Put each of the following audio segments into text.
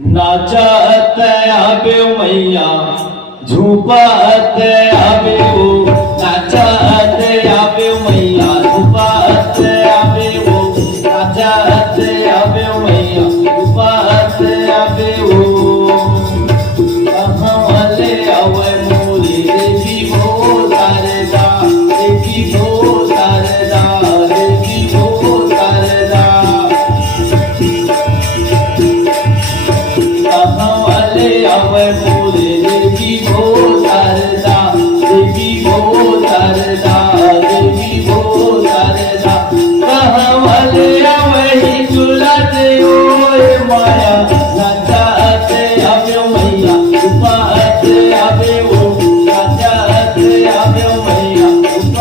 नाचत आवे मैया झुपत आवे हो, नाचत आवे मैया झुपत आवे हो, नाचत आवे मैया झुपत आवे हो। कहवले आवे मोरे देवी भो शारदा, देवी भो शारदा, देवी भो शारदा। कहवले आवे मोरे देवी भो शारदा, देवी भो शारदा, देवी भो शारदा। कहवले आवे ही तुला देओय माया, नाचत आवे मैया झुपत आवे हो, नाचत आवे मैया झुपत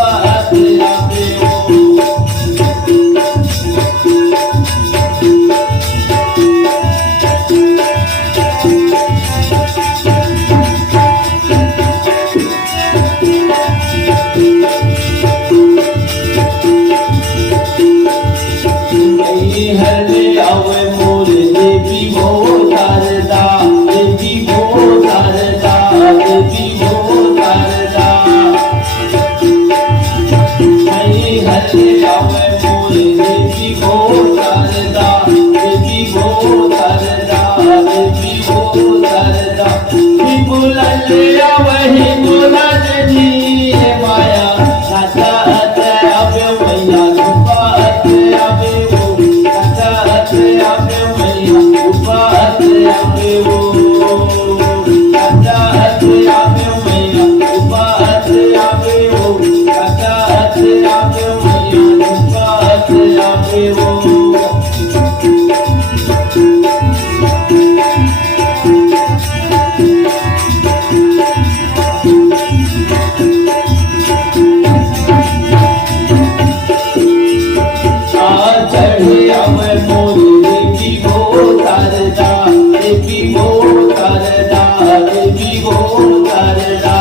आवे हो। हरे आवे मोरे देवी भो शारदा, देवी भो शारदा, देवी भो शारदा। हरे आवे मोरे देवी भो शारदा, देवी भो शारदा, देवी भो शारदा। विपुलले आवे हिंगुलाजनी माया, नाचत आवे मैया झुपत आवे हो, नाचत आवे मैया झुपत आवे हो, नाचत आवे मैया झुपत आवे हो, नाचत आवे मैया झुपत आवे हो। चढ़े आवे मोरे देवी भो शारदा, देवी भो शारदा, देवी भो शारदा।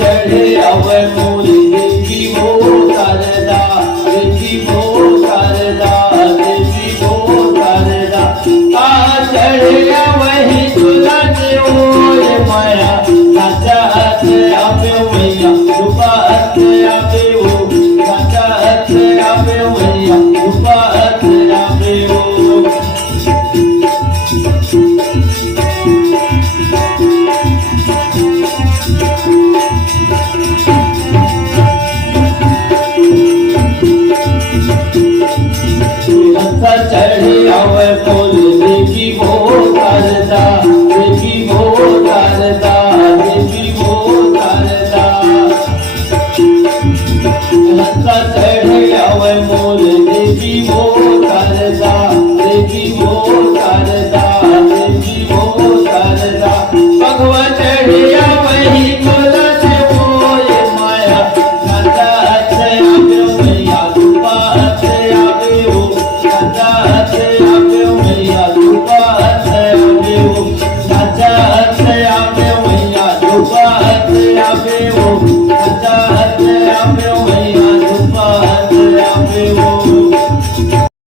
चढ़े आवे मोरे देवी भो शारदा, देवी भो शारदा, देवी भो शारदा। चढ़े आवे ही तुला देओय माया, नाचत आवे मैया झुपत आवे हो, नाचत आवे मैया झुपत आवे हो। चढ़े आवे मोरे देवी भो शारदा, देवी भो शारदा, देवी भो शारदा। चढ़े आवे मोरे देवी भो शारदा, देवी भो शारदा, देवी भो शारदा। भगवा चढ़े